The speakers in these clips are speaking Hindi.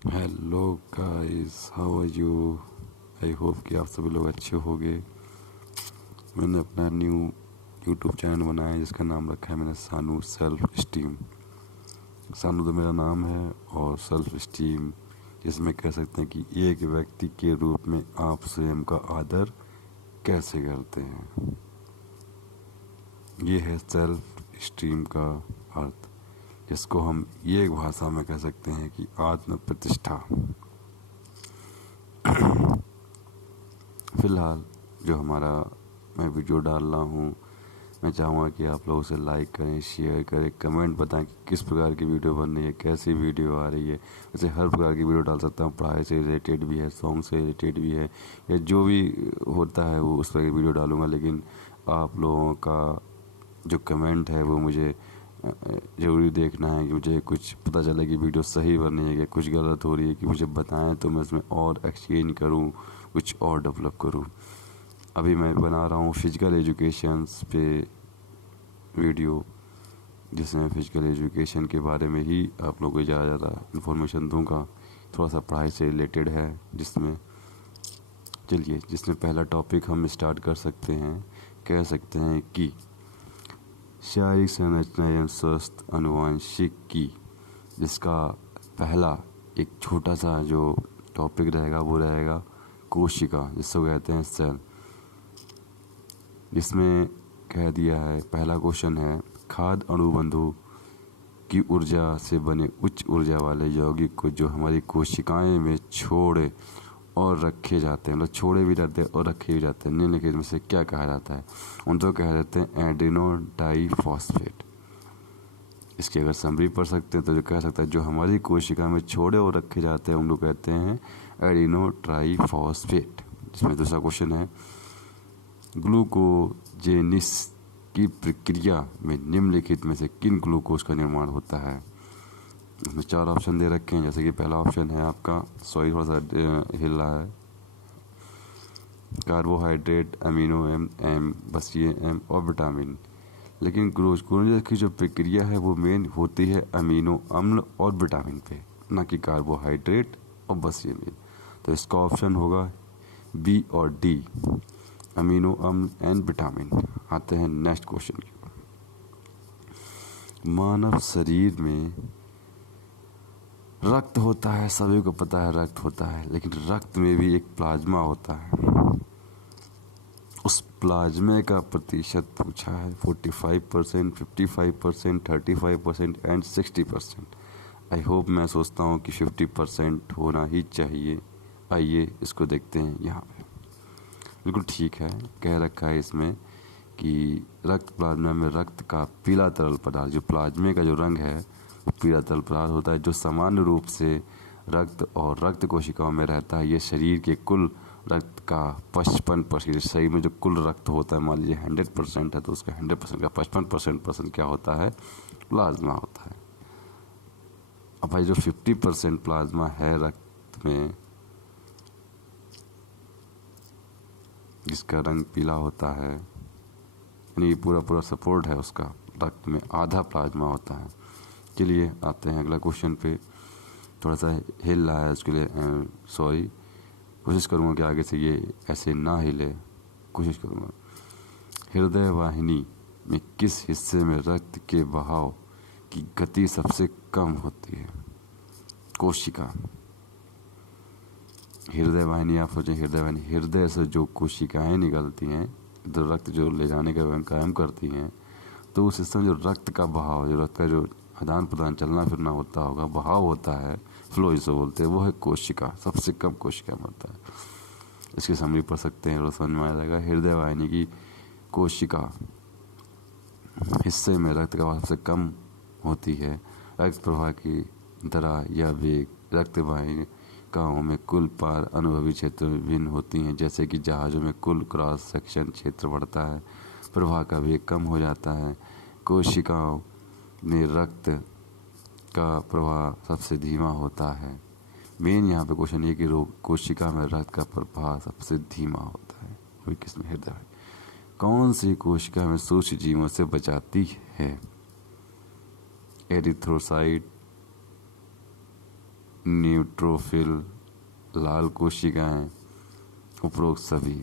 Hello guys, how are you. I hope कि आप सभी लोग अच्छे होंगे। मैंने अपना न्यू यूट्यूब चैनल बनाया है जिसका नाम रखा है मैंने सानू सेल्फ स्टीम। सानू तो मेरा नाम है और सेल्फ स्टीम जिसमें कह सकते हैं कि एक व्यक्ति के रूप में आप स्वयं का आदर कैसे करते हैं। ये है सेल्फ स्टीम का अर्थ, जिसको हम ये एक भाषा में कह सकते हैं कि आत्म प्रतिष्ठा। फ़िलहाल जो हमारा मैं वीडियो डाल रहा हूँ, मैं चाहूँगा कि आप लोग उसे लाइक करें, शेयर करें, कमेंट बताएं कि किस प्रकार की वीडियो बन रही है, कैसी वीडियो आ रही है। वैसे हर प्रकार की वीडियो डाल सकता हूँ, पढ़ाई से रिलेटेड भी है, सॉन्ग से रिलेटेड भी है, या जो भी होता है वो उस तरह की वीडियो डालूँगा। लेकिन आप लोगों का जो कमेंट है वो मुझे ज़रूरी देखना है कि मुझे कुछ पता चले कि वीडियो सही बन रही है कि कुछ गलत हो रही है, कि मुझे बताएं तो मैं इसमें और एक्सचेंज करूं, कुछ और डेवलप करूं। अभी मैं बना रहा हूं फिजिकल एजुकेशंस पे वीडियो, जिसमें फिजिकल एजुकेशन के बारे में ही आप लोगों को ज़्यादा इन्फॉर्मेशन दूंगा। थोड़ा सा पढ़ाई से रिलेटेड है जिसमें पहला टॉपिक हम स्टार्ट कर सकते हैं। कह सकते हैं कि शारीरिक संरचना एवं स्वस्थ अनुवांशिक की, जिसका पहला एक छोटा सा जो टॉपिक रहेगा वो रहेगा कोशिका, जिसको कहते हैं सेल। जिसमें कह दिया है, पहला क्वेश्चन है, खाद्य अणुबंधु की ऊर्जा से बने उच्च ऊर्जा वाले यौगिक को जो हमारी कोशिकाएं में छोड़े और रखे जाते हैं, मतलब छोड़े भी जाते हैं और रखे भी जाते हैं, निम्नलिखित में से क्या कहा जाता है। उनको कहा जाते हैं एडिनो डाइफॉस्फेट। इसकी अगर समरी पढ़ सकते हैं तो जो कह सकता है जो हमारी कोशिका में छोड़े और रखे जाते हैं उनको कहते हैं एडिनो ट्राइफॉस्फेट। जिसमें दूसरा क्वेश्चन है, ग्लूकोजेनिस की प्रक्रिया में निम्नलिखित में से किन ग्लूकोज का निर्माण होता है। इसमें 4 ऑप्शन दे रखे हैं। जैसे कि पहला ऑप्शन है आपका, सॉरी थोड़ा सा हिल रहा है, कार्बोहाइड्रेट, अमीनो एम, बस ये एम और विटामिन। लेकिन ग्लूकोज की जो प्रक्रिया है वो मेन होती है अमीनो अम्ल और विटामिन पे, ना कि कार्बोहाइड्रेट और बस ये मेन। तो इसका ऑप्शन होगा बी और डी, अमीनो अम्ल एंड विटामिन। आते हैं नेक्स्ट क्वेश्चन की। मानव शरीर में रक्त होता है, सभी को पता है रक्त होता है, लेकिन रक्त में भी एक प्लाज्मा होता है। उस प्लाज्मे का प्रतिशत पूछा है, 45%, 55%, 35% एंड 60%। आई होप, मैं सोचता हूँ कि 50% होना ही चाहिए। आइए इसको देखते हैं। यहाँ पे बिल्कुल ठीक है, कह रखा है इसमें कि रक्त प्लाज्मा में रक्त का पीला तरल पदार्थ, जो प्लाज्मे का जो रंग है वो पीला तरल पदार्थ होता है, जो सामान्य रूप से रक्त और रक्त कोशिकाओं में रहता है। ये शरीर के कुल रक्त का 55%, शरीर में जो कुल रक्त होता है, मान लीजिए 100% है तो उसका 100% का 55% क्या होता है, प्लाज्मा होता है। अब भाई जो 50% प्लाज्मा है रक्त में, जिसका रंग पीला होता है, यानी पूरा सपोर्ट है उसका, रक्त में आधा प्लाज्मा होता है। चलिए आते हैं अगला क्वेश्चन पे। थोड़ा सा हिल रहा है, उसके लिए सॉरी, कोशिश करूँगा कि आगे से ये ऐसे ना हिले, कोशिश करूँगा। हृदय वाहिनी में किस हिस्से में रक्त के बहाव की गति सबसे कम होती है। कोशिका, हृदय वाहिनी, आप सोचें हृदय वाहिनी, हृदय से जो कोशिकाएं निकलती हैं, तो रक्त जो ले जाने का काम करती हैं, तो उस हिस्से में जो रक्त का बहाव, जो रक्त का जो आदान प्रदान चलना फिरना होता होगा, बहाव होता है, फ्लो जिसे बोलते हैं, वो है कोशिका। सबसे कम कोशिका बनता है। इसकी समरी पढ़ सकते हैं, समझ में आ जाएगा। हृदय वाहिनी की कोशिका हिस्से में रक्त का बहाव सबसे कम होती है। रक्त प्रवाह की दर या वेग रक्त वाहिकाओं में कुल पार अनुभवी क्षेत्र में भिन्न होती हैं। जैसे कि जहाज़ों में कुल क्रॉस सेक्शन क्षेत्र बढ़ता है, प्रवाह का वेग कम हो जाता है। कोशिकाओं में रक्त का प्रवाह सबसे धीमा होता है। मेन यहाँ पे क्वेश्चन ये कि कोशिका में रक्त का प्रवाह सबसे धीमा होता है, वही किसमें, हृदय। कौन सी कोशिका में सूक्ष्म जीवों से बचाती है। एरिथ्रोसाइट, न्यूट्रोफिल, लाल कोशिकाएं, उपरोक्त सभी।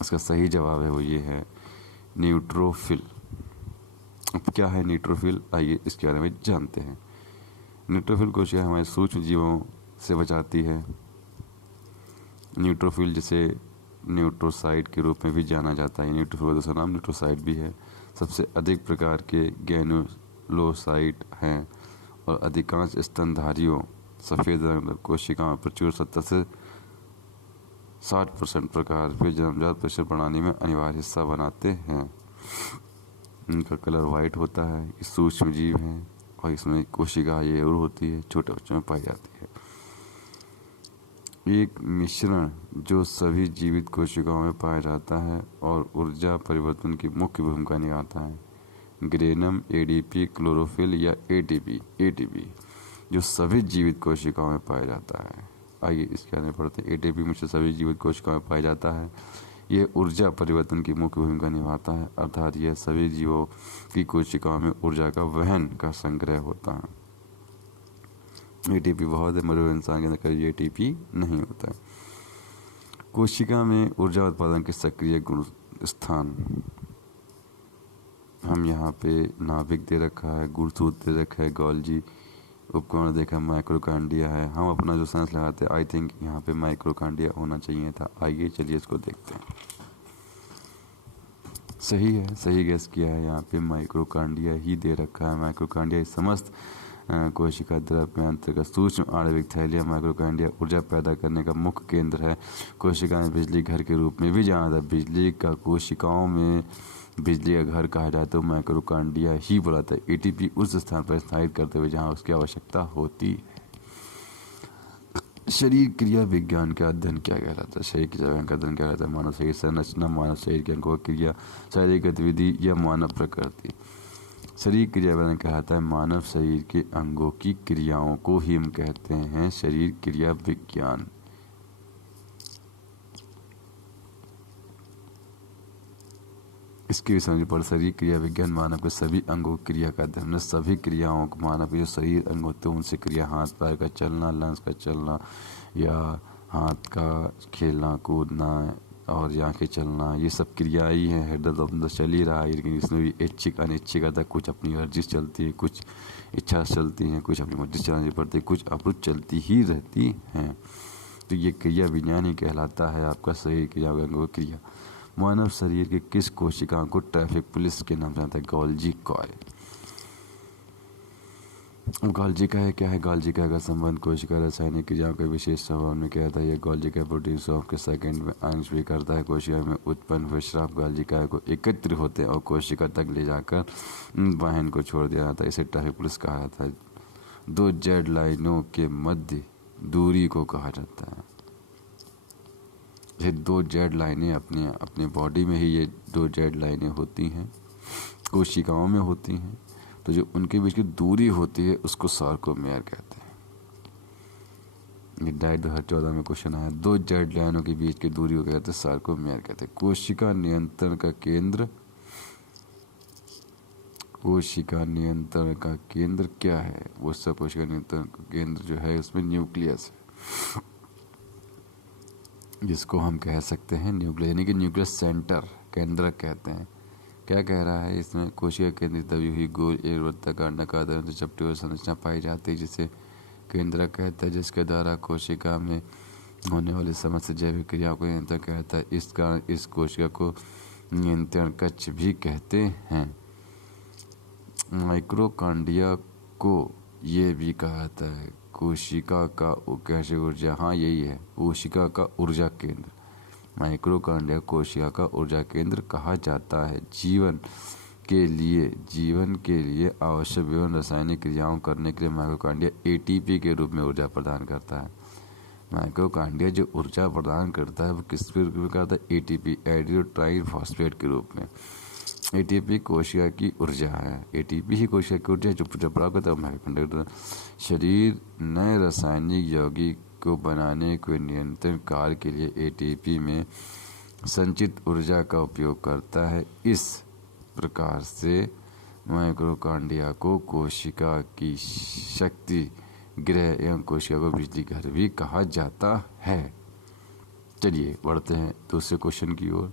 इसका सही जवाब है वो ये है न्यूट्रोफिल। अब क्या है न्यूट्रोफिल, आइए इसके बारे में जानते हैं। न्यूट्रोफिल कोशिका हमारे सूक्ष्म जीवों से बचाती है। न्यूट्रोफिल जिसे न्यूट्रोसाइड के रूप में भी जाना जाता है, न्यूट्रोफिल का दूसरा नाम न्यूट्रोसाइड भी है। सबसे अधिक प्रकार के ग्रैनुलोसाइट हैं और अधिकांश स्तनधारियों सफ़ेद रंग कोशिकाओं प्रचुर 70 से 60% प्रकार फिर जन्मजात परिसर प्रणाली में अनिवार्य हिस्सा बनाते हैं। इनका कलर वाइट होता है। ये सूक्ष्म जीव हैं और इसमें कोशिका ये और होती है, छोटे बच्चों में पाई जाती है। एक मिश्रण जो सभी जीवित कोशिकाओं में पाया जाता है और ऊर्जा परिवर्तन की मुख्य भूमिका निभाता है। ग्रेनम, एडीपी, क्लोरोफिल या एटीपी जो सभी जीवित कोशिकाओं में पाया जाता है। आइए इसके आगे पढ़ते हैं। एटीपी में से सभी जीवित कोशिकाओं में पाया जाता है। ये ऊर्जा परिवर्तन की मुख्य भूमिका निभाता है, अर्थात यह सभी जीवों की कोशिकाओं में ऊर्जा का वहन का संग्रह होता है। एटीपी बहुत है, मरे इंसान के अंदर कभी एटीपी नहीं होता है। कोशिका में ऊर्जा उत्पादन के सक्रिय गुण स्थान, हम यहाँ पे नाभिक दे रखा है, गुणसूत्र दे रखा है, गोल्जी उपकरण देखा, माइक्रोकांडिया है। हम अपना जो साइंस लगाते हैं, आई थिंक यहाँ पे माइक्रोकांडिया होना चाहिए था। आइए चलिए इसको देखते हैं। सही है, सही गैस किया है। यहाँ पे माइक्रोकांडिया ही दे रखा है। माइक्रोकांडिया समस्त कोशिका द्रव्यांतर का सूक्ष्म आणविक थैलिया। माइक्रोकांडिया ऊर्जा पैदा करने का मुख्य केंद्र है। कोशिका में बिजली घर के रूप में भी जाना जाता है। बिजली का कोशिकाओं में बिजली का घर कहा जाए तो माइक्रोकांडिया ही बुलाता है। एटीपी उस स्थान पर स्थापित करते हुए जहाँ उसकी आवश्यकता होती है। शरीर क्रिया विज्ञान का अध्ययन क्या कहलाता है? शरीर क्रिया विज्ञान का अध्ययन क्या कहलाता है? मानव शरीर संरचना, मानव शरीर के अंगों क्रिया, शारीरिक गतिविधि या मानव प्रकृति। शरीर क्रिया विज्ञान कहलाता है मानव शरीर के अंगों की क्रियाओं को ही हम कहते हैं शरीर क्रिया विज्ञान। इसके समझ पर शरीर क्रिया विज्ञान मानव के सभी अंगों की क्रिया का अध्ययन, सभी क्रियाओं को मानव के जो शरीर अंग होते हैं उनसे क्रिया, हाथ पैर का चलना, लंस का चलना या हाथ का खेलना कूदना और आँखें चलना, ये सब क्रिया ही हैं। हृदय तो अपना चल ही रहा है, लेकिन इसमें भी ऐच्छिक अनैच्छिक आता है। कुछ अपनी मर्जी से चलती है, कुछ इच्छा से चलती हैं, कुछ अपनी मर्जी से चलानी पड़ती है, कुछ अप्रुत चलती ही रहती हैं। तो ये क्रिया विज्ञान ही कहलाता है आपका शरीर क्रिया अंगों क्रिया। मानव शरीर के किस कोशिका को ट्रैफिक पुलिस के नाम से आता है? Golgi coy. गोल्जी का है क्या है? गोल्जी का संबंध कोशिका रासायनिक क्रियाओं के विशेष स्वभाव में क्या था? यह गोल्जी का प्रोटीन सॉफ्ट के सेकंड में अंश भी करता है। कोशिका में उत्पन्न हुए श्राप गोल्जी को एकत्र होते हैं और कोशिका तक ले जाकर वाहन को छोड़ दिया जाता है। इसे ट्रैफिक पुलिस कहा जाता है। दो जेड लाइनों के मध्य दूरी को कहा जाता है। ये दो जेड लाइनें अपने बॉडी में ही ये दो जेड लाइनें होती हैं, कोशिकाओं में होती हैं। तो जो उनके बीच की दूरी होती है उसको सार्कोमेयर कहते हैं। ये डाइट 2014 में क्वेश्चन आया। दो जेड लाइनों के बीच की दूरी को कहते हैं सार्कोमेयर कहते हैं। कोशिका नियंत्रण का केंद्र, कोशिका नियंत्रण का केंद्र क्या है? वो सब कोशिका नियंत्रण का केंद्र जो है उसमें न्यूक्लियस है, जिसको हम कह सकते हैं न्यूक्लियस, यानी कि न्यूक्लियस सेंटर, केंद्रक कहते हैं। क्या कह रहा है इसमें? कोशिका केंद्रित दबी हुई गोल एवं अंडाकार चपटी और संरचना पाई जाती है जिसे केंद्रक कहता है, जिसके द्वारा कोशिका में होने वाली समस्त जैविक क्रियाओं को नियंत्रण कहता है। इस कारण इस कोशिका को नियंत्रण कक्ष भी कहते हैं। माइक्रोकांडिया को ये भी कहा जाता है कोशिका का कैसे ऊर्जा, हाँ यही है, कोशिका का ऊर्जा केंद्र। माइक्रोकांडिया कोशिका का ऊर्जा केंद्र कहा जाता है। जीवन के लिए आवश्यक विभिन्न रासायनिक क्रियाओं करने के लिए माइक्रोकांडिया एटीपी के रूप में ऊर्जा प्रदान करता है। माइक्रोकांडिया जो ऊर्जा प्रदान करता है वो किस रूप में करता है? एटीपी, एडियो ट्राइफॉस्फेट के रूप में। एटीपी कोशिका की ऊर्जा है। एटीपी ही कोशिका की ऊर्जा है जो प्राप्त करता है माइक्रोकांडिया। शरीर नए रासायनिक यौगिक को बनाने के नियंत्रण कार्य के लिए एटीपी में संचित ऊर्जा का उपयोग करता है। इस प्रकार से माइक्रोकांडिया को कोशिका की शक्ति ग्रह एवं कोशिका को बिजली घर भी कहा जाता है। चलिए बढ़ते हैं दूसरे क्वेश्चन की ओर,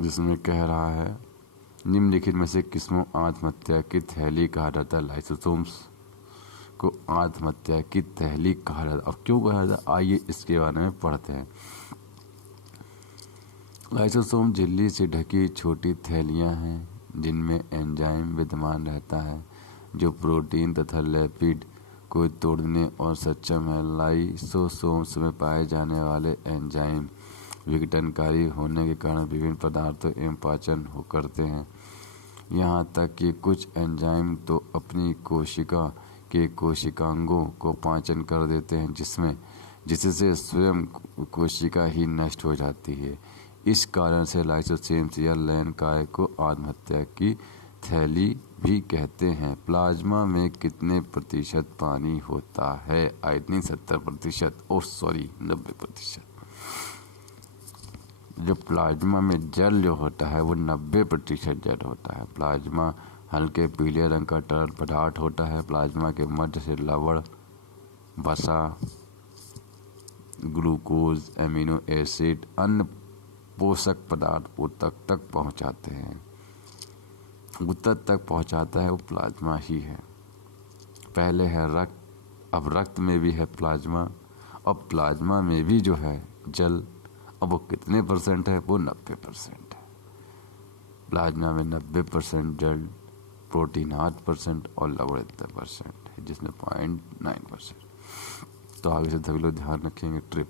जिसमें कह रहा है निम्नलिखित में से किसको आत्महत्या की थैली कहा जाता है। लाइसोसोम्स को आत्महत्या की थैली कहा जाता है। और क्यों कहा जाता है, आइए इसके बारे में पढ़ते हैं। लाइसोसोम झिल्ली से ढकी छोटी थैलियां हैं जिनमें एंजाइम विद्यमान रहता है जो प्रोटीन तथा लिपिड को तोड़ने और सक्षम है। लाइसोसोम्स में पाए जाने वाले एंजाइम विघटनकारी होने के कारण विभिन्न पदार्थों एवं पाचन हो करते हैं। यहाँ तक कि कुछ एंजाइम तो अपनी कोशिका के कोशिकांगों को पाचन कर देते हैं जिससे स्वयं कोशिका ही नष्ट हो जाती है। इस कारण से लाइसोसोम्स या लैन काय को आत्महत्या की थैली भी कहते हैं। प्लाज्मा में कितने प्रतिशत पानी होता है? आई थिंक 70% और 90%। जो प्लाज्मा में जल जो होता है वो 90% जल होता है। प्लाज्मा हल्के पीले रंग का तरल पदार्थ होता है। प्लाज्मा के मध्य से लवण, वसा, ग्लूकोज, एमिनो एसिड, अन्य पोषक पदार्थ ऊतक तक पहुंचाते हैं। ऊतक तक पहुंचाता है वो प्लाज्मा ही है। पहले है रक्त, अब रक्त में भी है प्लाज्मा, अब प्लाज्मा में भी जो है जल। अब वो कितने परसेंट है? वो 90% है। प्लाज्मा में 90% जल, प्रोटीन 8% और लवण 10% है, जिसमें 0.9%। तो आगे से सभी लोग ध्यान रखेंगे ट्रिप।